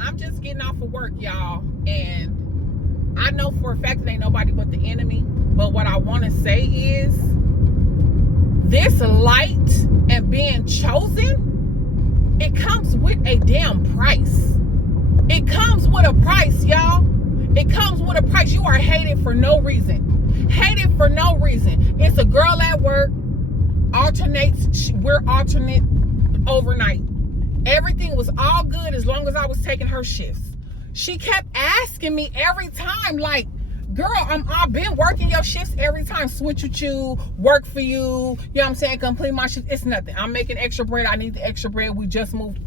I'm just getting off of work, y'all, and I know for a fact that ain't nobody but the enemy. But what I want to say is, this light and being chosen, it comes with a damn price. It comes with a price, y'all. It comes with a price. You are hated for no reason. Hated for no reason. It's a girl at work, we're alternate overnight. Everything was all good as long as I was taking her shifts. She kept asking me every time, like, girl, I've been working your shifts every time. Switch with you, work for you. You know what I'm saying? Complete my shift. It's nothing. I'm making extra bread. I need the extra bread. We just moved.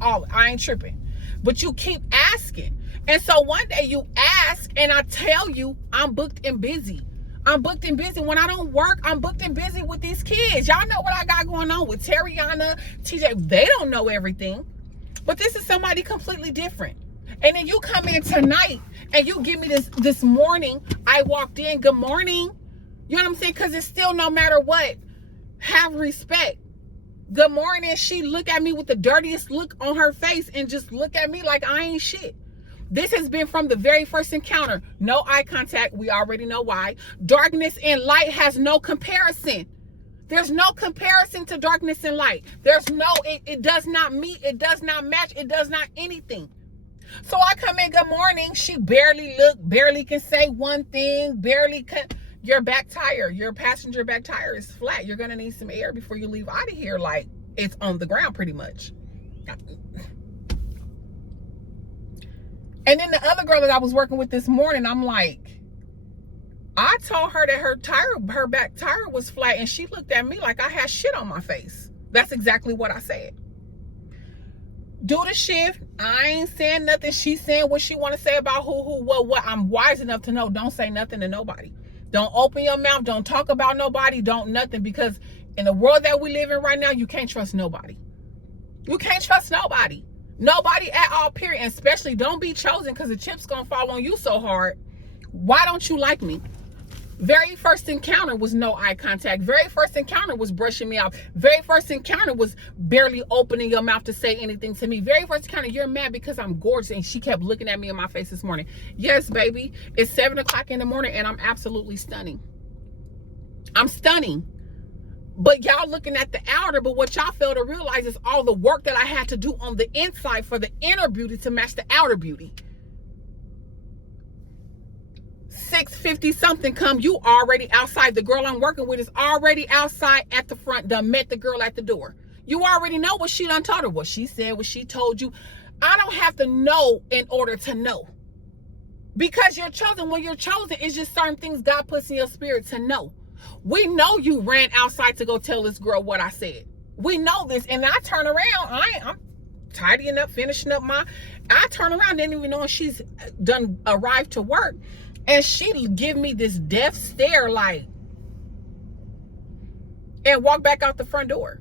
I ain't tripping. But you keep asking. And so one day you ask and I tell you I'm booked and busy. I'm booked and busy. When I don't work, I'm booked and busy with these kids. Y'all know what I got going on with Terriana, TJ. They don't know everything. But this is somebody completely different. And then you come in tonight and you give me this morning. I walked in, good morning. You know what I'm saying? Because it's still, no matter what, have respect. Good morning. She look at me with the dirtiest look on her face and just look at me like I ain't shit. This has been from the very first encounter. No eye contact. We already know why. Darkness and light has no comparison. There's no comparison to darkness and light. There's no, it does not meet. It does not match. It does not anything. So I come in, good morning. She barely look, barely can say one thing, barely can. Your back tire, your passenger back tire is flat. You're going to need some air before you leave out of here. Like, it's on the ground pretty much. And then the other girl that I was working with this morning, I'm like, I told her that her back tire was flat, and she looked at me like I had shit on my face. That's exactly what I said. Do the shift. I ain't saying nothing. She's saying what she want to say about who, what. I'm wise enough to know, don't say nothing to nobody. Don't open your mouth. Don't talk about nobody. Don't nothing, because in the world that we live in right now, you can't trust nobody. You can't trust nobody. Nobody at all, period. And especially don't be chosen, because the chip's going to fall on you so hard. Why don't you like me? Very first encounter was no eye contact. Very first encounter was brushing me off. Very first encounter was barely opening your mouth to say anything to me. Very first encounter, you're mad because I'm gorgeous. And she kept looking at me in my face this morning. Yes, baby. It's 7 o'clock in the morning and I'm absolutely stunning. I'm stunning. But y'all looking at the outer, but what y'all fail to realize is all the work that I had to do on the inside for the inner beauty to match the outer beauty. 6:50 something come, you already outside. The girl I'm working with is already outside at the front, done met the girl at the door. You already know what she done told her, what she said, what she told you. I don't have to know in order to know. Because you're chosen. When you're chosen, it's just certain things God puts in your spirit to know. We know you ran outside to go tell this girl what I said. We know this. And I turn around, I'm tidying up, finishing up I turn around, didn't even know she's done arrived to work. And she give me this death stare, like, and walk back out the front door.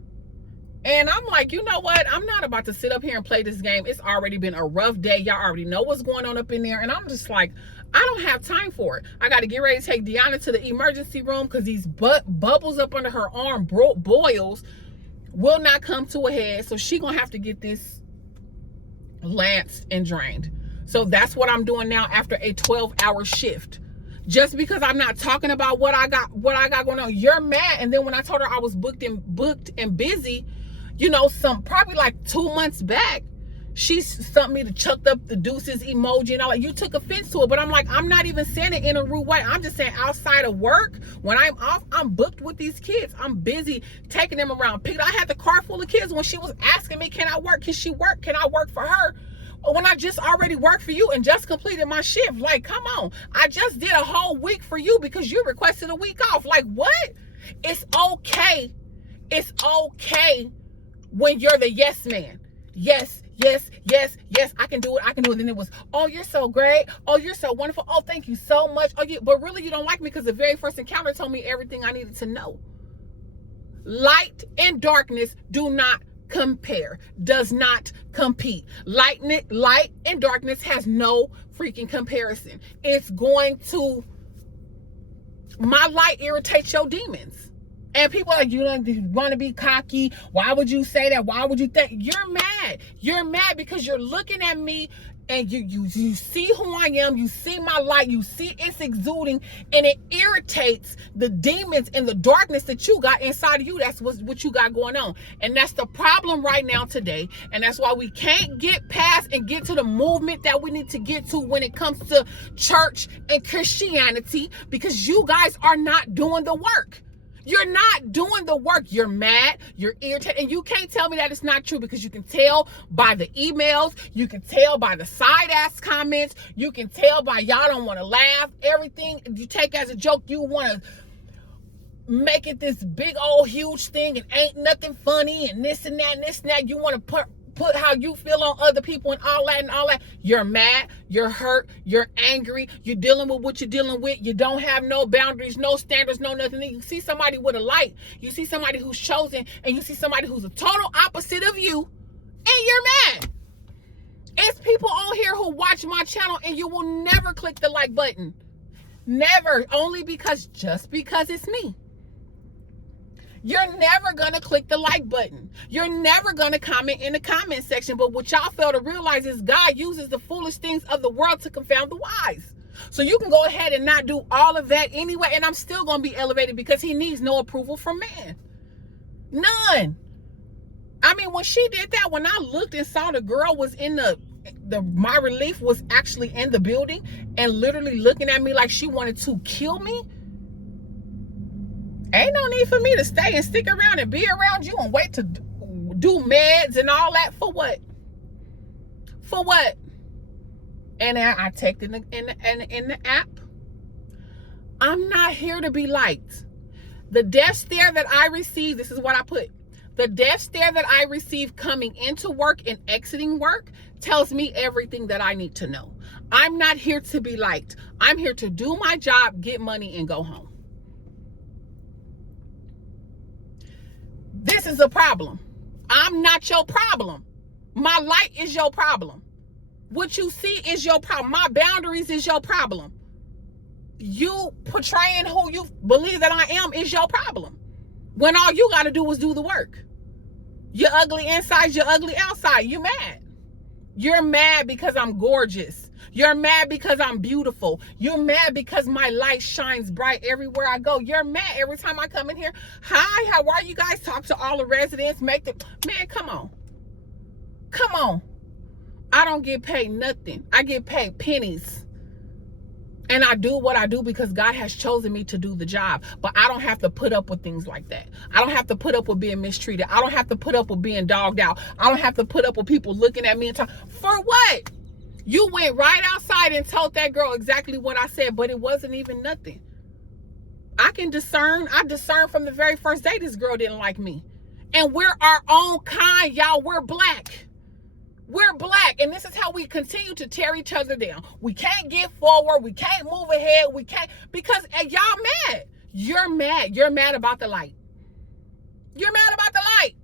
And I'm like, you know what? I'm not about to sit up here and play this game. It's already been a rough day. Y'all already know what's going on up in there. And I'm just like, I don't have time for it. I got to get ready to take Deanna to the emergency room because these bubbles up under her arm, boils, will not come to a head. So she going to have to get this lanced and drained. So that's what I'm doing now after a 12-hour shift. Just because I'm not talking about what I got going on, you're mad. And then when I told her I was booked and busy, you know, probably like 2 months back, she sent me to chucked up the deuces emoji and all that. You took offense to it, but I'm like, I'm not even saying it in a rude way. I'm just saying outside of work, when I'm off, I'm booked with these kids. I'm busy taking them around. I had the car full of kids when she was asking me, can I work? Can she work? Can I work for her? When I just already worked for you and just completed my shift. Like, come on. I just did a whole week for you because you requested a week off. Like, what? It's okay. It's okay when you're the yes man. Yes, yes, yes, yes, I can do it. I can do it. And it was, oh, you're so great. Oh, you're so wonderful. Oh, thank you so much. Oh, but really you don't like me because the very first encounter told me everything I needed to know. Light and darkness do not compare, does not compete. Light and darkness has no freaking comparison. It's going to, my light irritates your demons. And people are like, you don't want to be cocky. Why would you say that? Why would you think? You're mad. You're mad because you're looking at me and you see who I am. You see my light. You see it's exuding, and it irritates the demons and the darkness that you got inside of you. That's what you got going on. And that's the problem right now today. And that's why we can't get past and get to the movement that we need to get to when it comes to church and Christianity, because you guys are not doing the work. You're not doing the work. You're mad. You're irritated. And you can't tell me that it's not true, because you can tell by the emails. You can tell by the side-ass comments. You can tell by y'all don't want to laugh. Everything you take as a joke, you want to make it this big old huge thing and ain't nothing funny and this and that and this and that. You want to put how you feel on other people and all that and all that. You're mad, you're hurt, you're angry, you're dealing with what you're dealing with. You don't have no boundaries, no standards, no nothing. You see somebody with a light, you see somebody who's chosen, and you see somebody who's a total opposite of you, and you're mad. It's people on here who watch my channel and you will never click the like button. Never. Only just because it's me. You're never going to click the like button. You're never going to comment in the comment section. But what y'all fail to realize is God uses the foolish things of the world to confound the wise. So you can go ahead and not do all of that anyway, and I'm still going to be elevated, because he needs no approval from man. None. I mean, when she did that, when I looked and saw the girl was in my relief was actually in the building and literally looking at me like she wanted to kill me. Ain't no need for me to stay and stick around and be around you and wait to do meds and all that. For what? For what? And I checked in the app. I'm not here to be liked. The death stare that I received, this is what I put. The death stare that I received coming into work and exiting work tells me everything that I need to know. I'm not here to be liked. I'm here to do my job, get money, and go home. This is a problem. I'm not your problem. My light is your problem. What you see is your problem. My boundaries is your problem. You portraying who you believe that I am is your problem, when all you got to do is do the work. You're ugly inside, you're ugly outside. You mad. You're mad because I'm gorgeous. You're mad because I'm beautiful. You're mad because my light shines bright everywhere I go. You're mad every time I come in here. Hi, how are you guys? Talk to all the residents. Man, come on. Come on. I don't get paid nothing. I get paid pennies. And I do what I do because God has chosen me to do the job. But I don't have to put up with things like that. I don't have to put up with being mistreated. I don't have to put up with being dogged out. I don't have to put up with people looking at me and talking. For what? You went right outside and told that girl exactly what I said, but it wasn't even nothing. I can discern. I discerned from the very first day this girl didn't like me. And we're our own kind, y'all. We're black. We're black, and this is how we continue to tear each other down. We can't get forward. We can't move ahead. We can't, because y'all mad. You're mad. You're mad about the light. You're mad about the light.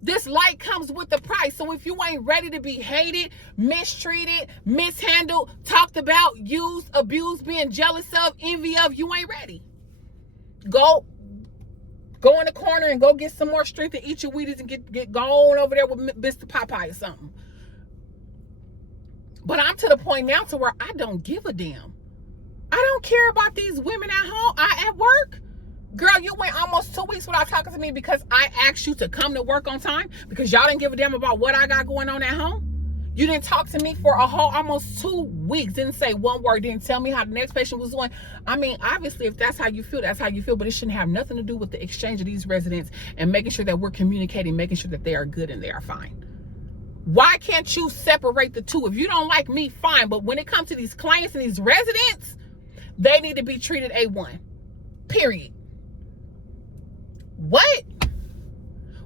This light comes with the price. So if you ain't ready to be hated, mistreated, mishandled, talked about, used, abused, being jealous of, envy of, you ain't ready. Go in the corner and go get some more strength and eat your Wheaties and get going over there with Mr. Popeye or something. But I'm to the point now to where I don't give a damn. I don't care about these women at home, at work. Girl, you went almost 2 weeks without talking to me because I asked you to come to work on time, because y'all didn't give a damn about what I got going on at home. You didn't talk to me for a whole almost 2 weeks. Didn't say one word. Didn't tell me how the next patient was doing. I mean, obviously, if that's how you feel, that's how you feel. But it shouldn't have nothing to do with the exchange of these residents and making sure that we're communicating, making sure that they are good and they are fine. Why can't you separate the two? If you don't like me, fine. But when it comes to these clients and these residents, they need to be treated A1. Period. What?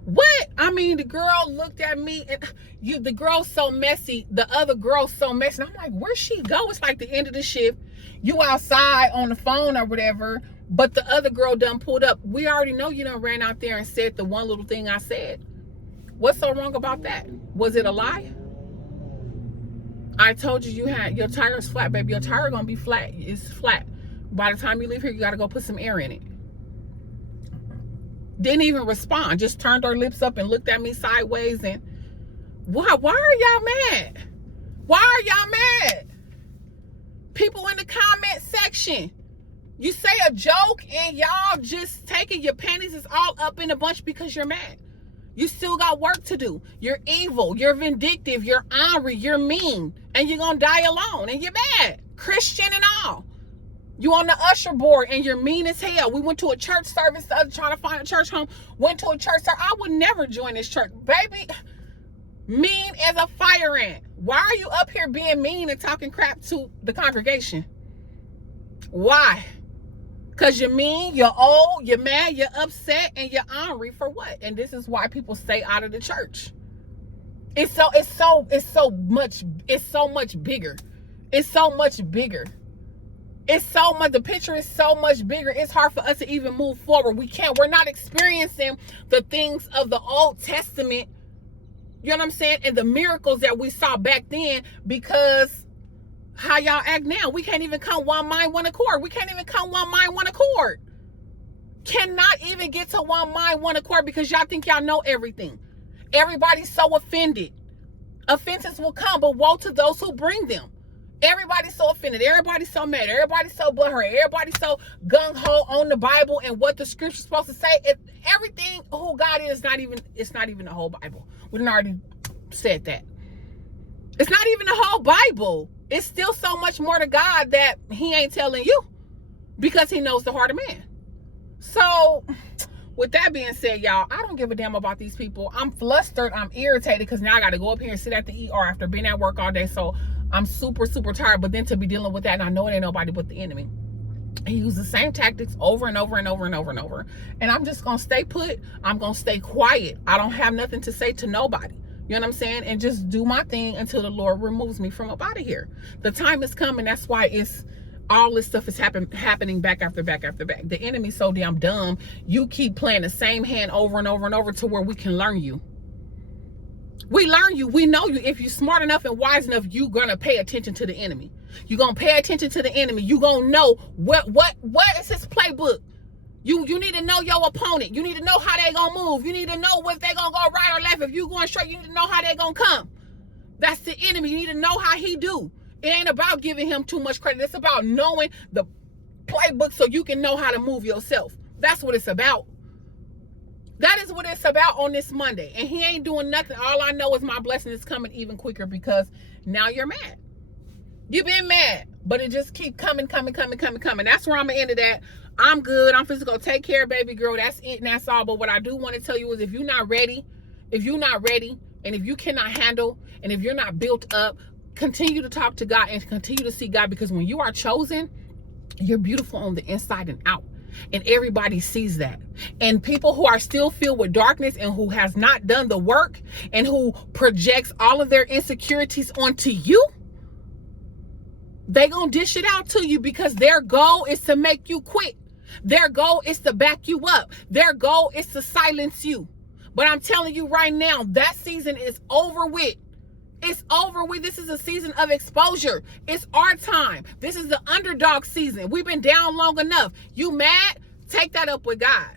What? I mean, the girl looked at me and the girl's so messy. The other girl's so messy. And I'm like, where'd she go? It's like the end of the shift. You outside on the phone or whatever, but the other girl done pulled up. We already know you done ran out there and said the one little thing I said. What's so wrong about that? Was it a lie? I told you your tire's flat, baby. Your tire gonna be flat. It's flat. By the time you leave here, you gotta go put some air in it. Didn't even respond. Just turned her lips up and looked at me sideways. And why are y'all mad? Why are y'all mad? People in the comment section, you say a joke and y'all just taking your panties is all up in a bunch because you're mad. You still got work to do. You're evil. You're vindictive. You're angry. You're mean. And you're going to die alone. And you're mad. Christian and all. You on the usher board and you're mean as hell. We went to a church service trying to find a church home. Went to a church service. I would never join this church. Baby, mean as a fire ant. Why are you up here being mean and talking crap to the congregation? Why? Because you're mean, you're old, you're mad, you're upset, and you're angry for what? And this is why people stay out of the church. It's so much bigger. It's so much bigger. It's so much, the picture is so much bigger. It's hard for us to even move forward. We're not experiencing the things of the Old Testament, you know what I'm saying? And the miracles that we saw back then because how y'all act now. We can't even come one mind, one accord. We can't even come one mind, one accord. Cannot even get to one mind, one accord because y'all think y'all know everything. Everybody's so offended. Offenses will come, but woe to those who bring them. Everybody's so offended. Everybody's so mad. Everybody's so butthurt. Everybody's so gung-ho on the Bible and what the scripture's supposed to say. Everything who God is, it's not even the whole Bible. We done already said that. It's not even the whole Bible. It's still so much more to God that he ain't telling you because he knows the heart of man. So with that being said, y'all, I don't give a damn about these people. I'm flustered. I'm irritated because now I got to go up here and sit at the ER after being at work all day. So I'm super, super tired. But then to be dealing with that, and I know it ain't nobody but the enemy. He uses the same tactics over and over and over and over and over. And I'm just going to stay put. I'm going to stay quiet. I don't have nothing to say to nobody. You know what I'm saying? And just do my thing until the Lord removes me from up out of here. The time is coming. That's why all this stuff is happening back after back after back. The enemy's so damn dumb. You keep playing the same hand over and over and over to where we can learn you. We learn you. We know you. If you're smart enough and wise enough, you're going to pay attention to the enemy. You're going to pay attention to the enemy. You're going to know what is his playbook. You need to know your opponent. You need to know how they going to move. You need to know if they going to go right or left. If you going straight, you need to know how they going to come. That's the enemy. You need to know how he do. It ain't about giving him too much credit. It's about knowing the playbook so you can know how to move yourself. That's what it's about. That is what it's about on this Monday. And he ain't doing nothing. All I know is my blessing is coming even quicker because now you're mad. You've been mad, but it just keep coming. That's where I'm going to end it at. I'm good. I'm physical. Take care, baby girl. That's it and that's all. But what I do want to tell you is if you're not ready, and if you cannot handle, and if you're not built up, continue to talk to God and continue to see God, because when you are chosen, you're beautiful on the inside and out. And everybody sees that. And people who are still filled with darkness and who has not done the work and who projects all of their insecurities onto you, they gonna dish it out to you because their goal is to make you quit. Their goal is to back you up. Their goal is to silence you. But I'm telling you right now, that season is over with. It's over with. This is a season of exposure. It's our time. This is the underdog season. We've been down long enough. You mad? Take that up with God.